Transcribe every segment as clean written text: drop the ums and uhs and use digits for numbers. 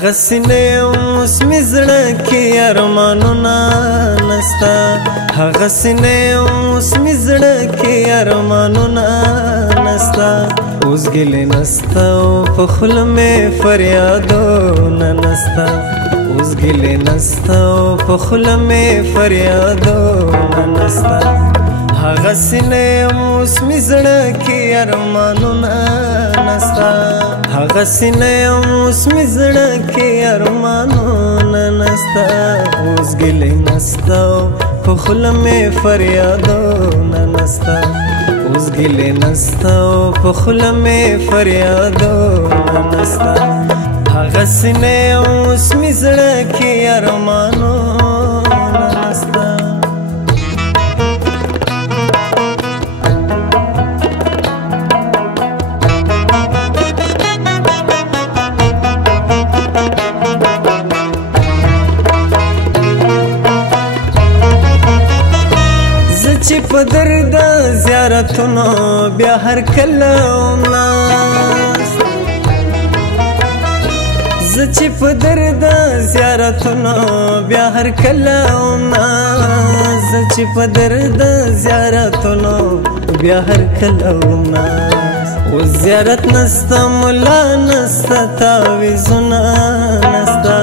هغه سینې اوس مې زړه کې ارمانونه نسته هغه سینې اوس مې زړه کې ارمانونه نسته اوس ګیلې نسته او په خوله مې فریادونه نسته اوس ګیلې نسته او په خوله مې فریادونه نسته هغه سینې اوس مې زړه کې ارمانونه نسته هغه سینې اوس مې زړه کې ارمانونه نسته اوس ګیلې نسته او په خوله مې فریادونه نسته اوس ګیلې نسته او په خوله مې فریادونه نسته هغه سینې اوس مې زړه کې ارمانونه نسته چې په درد زیارتونو بیا هر کله ناست زه چې په درد زیارتونو بیا هر کله ناست زه چې په درد زیارتونو بیا هر کله ناست اوس زیارت نسته ملا نسته تعویذونه نسته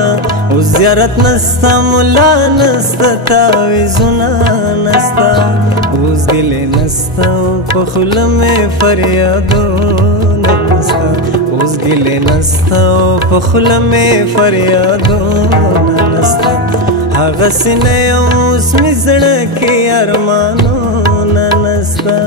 اوس زیارت نسته ملا نسته تعویذونه نسته اوس ګیلې نسته او په خوله مې فریادونه نسته اوس ګیلې نسته او په خوله مې فریادونه نسته هغه سینې اوس مې زړه کې ارمانونه نسته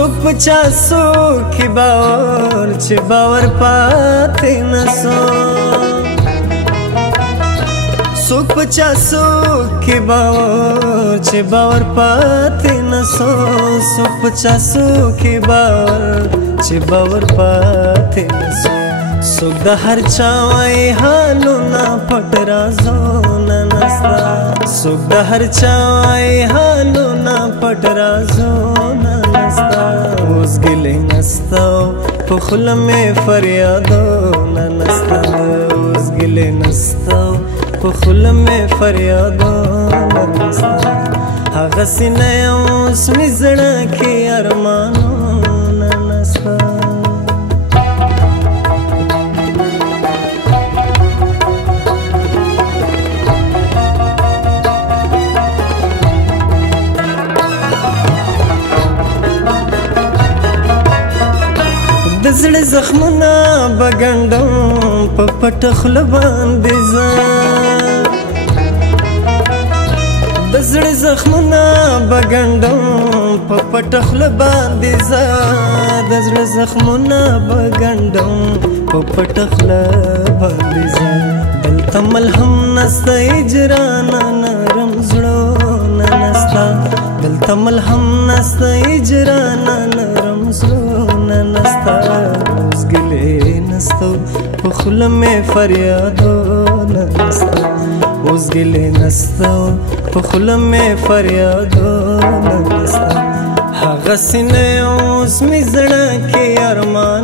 څوک په چا څوک کې باور چې باور پاتې نسو څوک په چا څوک کې باور چې باور پاتې نسو څوک په چا څوک کې باور چې باور پاتې نسو څوک د هر چا وایي حالونه پټ رازونه نسته څوک د هر چا وایي حالونه پټ رازونه نسته اوس ګیلې نسته او په خوله مې فریادونه نسته اوس ګیلې نسته او په خوله مې فریادونه نسته هغه سینې اوس مې زړه کې ارمانونه نسته د زړه زخمونه به ګنډم په پټه خوله باندې زه د زړه زخمونه به ګنډم په پټه خوله باندې زه د زړه زخمونه به ګنډم په پټه خوله باندې زه دلته ملهم نسته اجرانه نرم زړونه نسته دلته ملهم نسته اجرانه نرم زړونه نسته اوس ګیلې نسته په خوله مې فریادونه نسته اوس ګیلې نسته په خوله مې فریادونه نسته هغه سینې اوس مې زړه کې ارمان